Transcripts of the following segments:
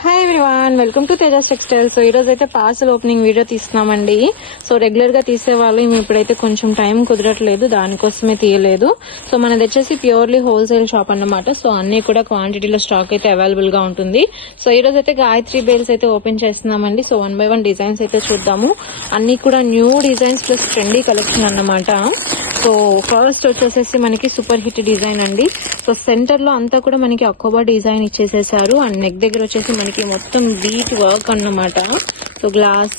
Hi everyone, welcome to Tejas textiles. So ఈ రోజు అయితే పార్సల్ ఓపెనింగ్ వీడియో తీస్తున్నామండి. సో రెగ్యులర్ గా తీసేవాళ్ళు ఇప్పుడైతే కొంచెం టైం కుదరట్లేదు, దానికోసమే తీయలేదు. సో మనది వచ్చేసి ప్యూర్లీ హోల్సేల్ షాప్ అన్నమాట. సో అన్ని కూడా క్వాంటిటీలో స్టాక్ అయితే అవైలబుల్ గా ఉంటుంది. సో ఈ రోజు అయితే గాయత్రి బేల్స్ అయితే ఓపెన్ చేస్తున్నామండి. సో 1 by 1 డిజైన్స్ అయితే చూద్దాము. అన్ని కూడా new designs plus trendy collection అన్నమాట. సో ఫస్ట్ వచ్చేసేసి మనకి సూపర్ హిట్ డిజైన్ అండి. సో సెంటర్ లో అంతా కూడా మనకి అకోబా డిజైన్ ఇచ్చేసేసారు. అండ్ నెక్ దగ్గర వచ్చేసి మనకి మొత్తం బీట్ వర్క్ అన్నమాట. సో గ్లాస్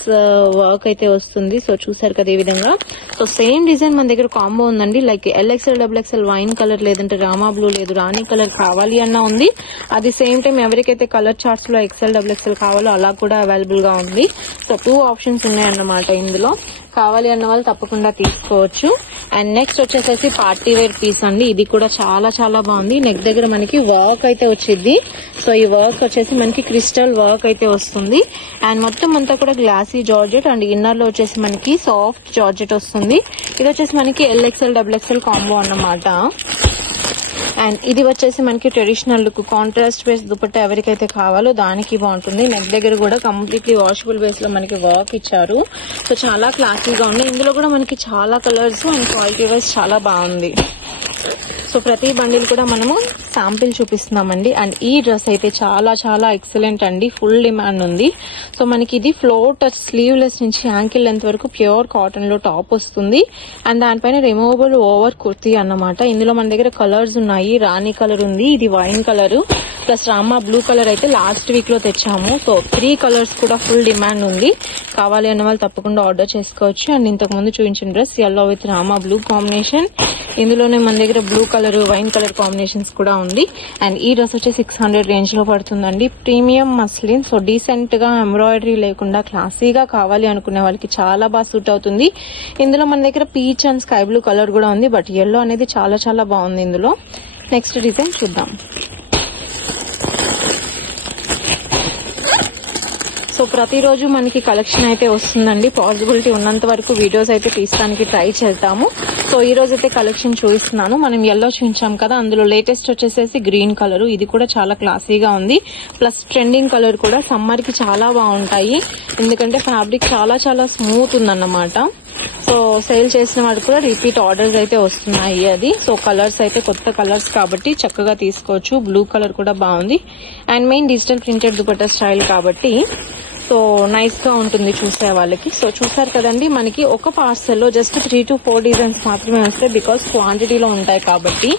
వర్క్ అయితే వస్తుంది. సో చూసారు కదా ఈ విధంగా. సో సేమ్ డిజైన్ మన దగ్గర కాంబో ఉందండి. Like LXL XXL wine colour, లేదంటే రామా బ్లూ, లేదు రాణి కలర్ కావాలి అన్న ఉంది. అది సేమ్ టైం ఎవరికైతే కలర్ చార్ట్స్ లో XL XXL కావాలో అలా కూడా అవైలబుల్ గా ఉంది. సో 2 ఆప్షన్స్ ఉన్నాయన్నమాట ఇందులో. కావాలి అన్న వాళ్ళు తప్పకుండా తీసుకోవచ్చు. అండ్ నెక్స్ట్ వచ్చేసేసి పార్టీ వేర్ పీస్ అండి. ఇది కూడా చాలా చాలా బాగుంది. నెక్ దగ్గర మనకి వర్క్ అయితే వచ్చింది. సో ఈ వర్క్ వచ్చేసి మనకి క్రిస్టల్ వర్క్ అయితే వస్తుంది. అండ్ మొత్తం అంతా కూడా గ్లాసీ జార్జెట్ అండ్ ఇన్నర్ లో వచ్చేసి మనకి సాఫ్ట్ జార్జెట్ వస్తుంది. ఇది వచ్చేసి మనకి LXL XXL కాంబో అన్నమాట. అండ్ ఇది వచ్చేసి మనకి traditional look contrast base dupatta ఎవరికైతే కావాలో దానికి బాగుంటుంది. నెక్ దగ్గర కూడా కంప్లీట్లీ వాషబుల్ బేస్ లో మనకి వర్క్ ఇచ్చారు. సో చాలా క్లాసీగా ఉంది. ఇందులో కూడా మనకి చాలా కలర్స్ అండ్ క్వాలిటీ వైజ్ చాలా బాగుంది. సో ప్రతి బండిల్ కూడా మనము శాంపిల్ చూపిస్తున్నామండి. అండ్ ఈ డ్రెస్ అయితే చాలా చాలా ఎక్సలెంట్ అండి. ఫుల్ డిమాండ్ ఉంది. సో మనకి ఇది ఫ్లోర్ టచ్ స్లీవ్లెస్ నుంచి యాంకిల్ లెంత్ వరకు ప్యూర్ కాటన్ లో టాప్ వస్తుంది. అండ్ దానిపైన రిమూవబుల్ ఓవర్ కుర్తీ అన్నమాట. ఇందులో మన దగ్గర కలర్స్ ఉన్నాయి. రాణి కలర్ ఉంది, ఇది wine colour plus Rama blue colour అయితే లాస్ట్ వీక్ లో తెచ్చాము. సో 3 కలర్స్ కూడా ఫుల్ డిమాండ్ ఉంది. కావాలి అన్న వాళ్ళు తప్పకుండా ఆర్డర్ చేసుకోవచ్చు. అండ్ ఇంతకు ముందు చూపించిన dress yellow with Rama blue combination. ఇందులోనే మన దగ్గర blue colour, wine colour combinations కూడా ఉంది. అండ్ ఈ డ్రెస్ వచ్చి 600 రేంజ్ లో పడుతుందండి. Premium muslin. సో డీసెంట్ గా ఎంబ్రాయిడరీ లేకుండా క్లాసీగా కావాలి అనుకునే వాళ్ళకి చాలా బాగా సూట్ అవుతుంది. ఇందులో మన దగ్గర peach and sky blue colour కూడా ఉంది. బట్ yellow అనేది చాలా చాలా బాగుంది ఇందులో. నెక్స్ట్ డిజైన్ చూద్దాం. సో ప్రతిరోజు మనకి కలెక్షన్ అయితే వస్తుందండి. పాసిబిలిటీ ఉన్నంత వరకు వీడియోస్ అయితే తీయడానికి ట్రై చేద్దాము. సో ఈ రోజు అయితే కలెక్షన్ చూపిస్తున్నాను. మనం yellow చూపించాం కదా, అందులో లేటెస్ట్ వచ్చేసేసి గ్రీన్ కలర్. ఇది కూడా చాలా క్లాసీగా ఉంది. ప్లస్ ట్రెండింగ్ కలర్ కూడా సమ్మర్ కి చాలా బాగుంటాయి. ఎందుకంటే ఫ్యాబ్రిక్ చాలా చాలా స్మూత్ ఉందన్నమాట. సో సేల్ చేసిన వాడు కూడా రిపీట్ ఆర్డర్స్ అయితే వస్తున్నాయి. అది సో కలర్స్ అయితే కొత్త కలర్స్ కాబట్టి చక్కగా తీసుకోవచ్చు. బ్లూ కలర్ కూడా బాగుంది. And main digital printed dupatta style కాబట్టి సో నైస్ గా ఉంటుంది చూసే వాళ్ళకి. సో చూసారు కదండి, మనకి ఒక పార్సల్ లో జస్ట్ 3 to 4 డిజైన్స్ మాత్రమే వస్తాయి. బికాస్ క్వాంటిటీలో ఉంటాయి కాబట్టి.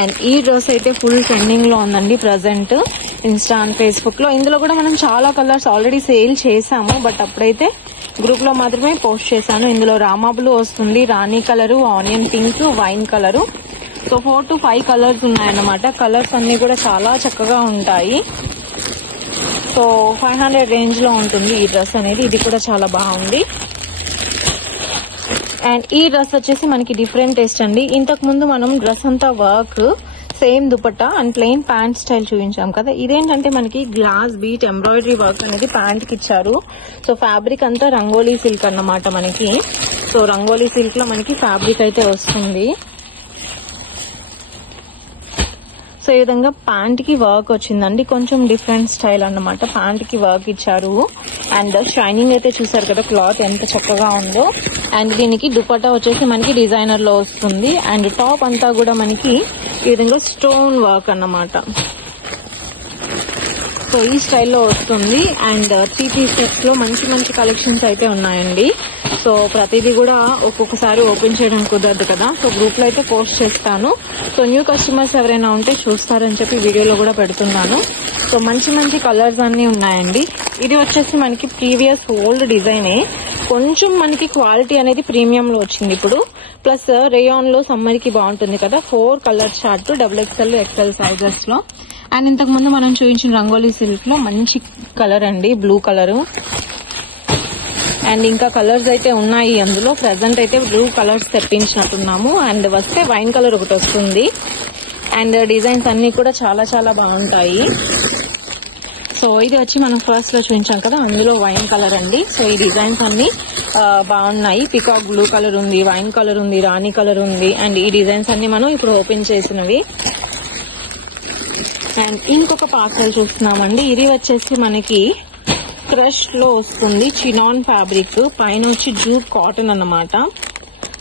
అండ్ ఈ డ్రెస్ అయితే ఫుల్ ట్రెండింగ్ లో ఉందండి ప్రజెంట్ ఇన్స్టా అండ్ ఫేస్బుక్ లో. ఇందులో కూడా మనం చాలా కలర్స్ ఆల్రెడీ సేల్ చేసాము. బట్ అప్పుడైతే గ్రూప్ లో మాత్రమే పోస్ట్ చేశాను. ఇందులో రామా బ్లూ వస్తుంది, రాణి colour, onion pink, wine colour. So 4 to 5 colours ఉన్నాయన్నమాట. కలర్స్ అన్ని కూడా చాలా చక్కగా ఉంటాయి. సో 500 రేంజ్ లో ఉంటుంది ఈ డ్రెస్ అనేది. ఇది కూడా చాలా బాగుంది. అండ్ ఈ డ్రెస్ వచ్చేసి మనకి డిఫరెంట్ టేస్ట్ అండి. ఇంతకు ముందు మనం డ్రెస్ అంతా work same dupatta and plain pant style చూపించాం కదా. ఇదేంటంటే మనకి గ్లాస్ బీట్ ఎంబ్రాయిడరీ వర్క్ అనేది ప్యాంట్ కి ఇచ్చారు. సో ఫ్యాబ్రిక్ అంతా రంగోలీ సిల్క్ అన్నమాట మనకి. సో రంగోలీ సిల్క్ లో మనకి ఫ్యాబ్రిక్ అయితే వస్తుంది. సో ఈ విధంగా ప్యాంట్ కి వర్క్ వచ్చిందండి. కొంచెం డిఫరెంట్ స్టైల్ అన్నమాట. ప్యాంట్ కి వర్క్ ఇచ్చారు. అండ్ షైనింగ్ అయితే చూసారు కదా, క్లాత్ ఎంత చక్కగా ఉందో. అండ్ దీనికి దుపట్టా వచ్చేసి మనకి డిజైనర్ లో వస్తుంది. అండ్ టాప్ అంతా కూడా మనకి ఈ విధంగా స్టోన్ వర్క్ అన్నమాట. సో ఈ స్టైల్లో వస్తుంది. అండ్ 3 పీసెస్ లో మంచి మంచి కలెక్షన్స్ అయితే ఉన్నాయండి. సో ప్రతిదీ కూడా ఒక్కొక్కసారి ఓపెన్ చేయడం కుదరదు కదా. సో గ్రూప్ లో అయితే పోస్ట్ చేస్తాను. సో న్యూ కస్టమర్స్ ఎవరైనా ఉంటే చూస్తారని చెప్పి వీడియోలో కూడా పెడుతున్నాను. సో మంచి మంచి కలర్స్ అన్ని ఉన్నాయండి. ఇది వచ్చేసి మనకి ప్రీవియస్ ఓల్డ్ డిజైనే. కొంచెం మనకి క్వాలిటీ అనేది ప్రీమియం లో వచ్చింది ఇప్పుడు. ప్లస్ రేయాన్ లో సమ్మర్ కి బాగుంటుంది కదా. 4 colour chart XXL XL sizes లో. అండ్ ఇంతకు ముందు మనం చూపించిన రంగోలీ సిల్క్ లో మంచి కలర్ అండి, బ్లూ కలరు. అండ్ ఇంకా కలర్స్ అయితే ఉన్నాయి అందులో. ప్రెసెంట్ అయితే బ్లూ కలర్స్ తెప్పించినట్టున్నాము. అండ్ వస్తే వైన్ కలర్ ఒకటి వస్తుంది. అండ్ డిజైన్స్ అన్ని కూడా చాలా చాలా బాగుంటాయి. సో ఇది వచ్చి మనం ఫస్ట్ లో చూపించాం కదా, అందులో వైన్ కలర్ అండి. సో ఈ డిజైన్స్ అన్ని బాగున్నాయి. పికాక్ బ్లూ కలర్ ఉంది, వైన్ కలర్ ఉంది, రాణి కలర్ ఉంది. అండ్ ఈ డిజైన్స్ అన్ని మనం ఇప్పుడు ఓపెన్ చేసినవి. అండ్ ఇంకొక పార్సల్ చూస్తున్నామండి. ఇది వచ్చేసి మనకి క్రష్ లో వస్తుంది, చినాన్ ఫ్యాబ్రిక్, పైన వచ్చి జూట్ కాటన్ అన్నమాట.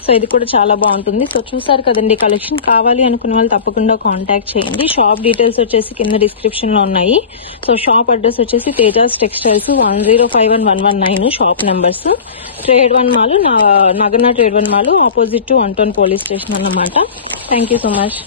సో ఇది కూడా చాలా బాగుంటుంది. సో చూసారు కదండి, కలెక్షన్ కావాలి అనుకున్న వాళ్ళు తప్పకుండా కాంటాక్ట్ చేయండి. షాప్ డీటెయిల్స్ వచ్చేసి కింద డిస్క్రిప్షన్ లో ఉన్నాయి. సో షాప్ అడ్రస్ వచ్చేసి Tejas textiles 1051-119 shop numbers. Trade 1 mall, నగన trade 1 mall opposite to 110 police station అన్నమాట. Thank you so much.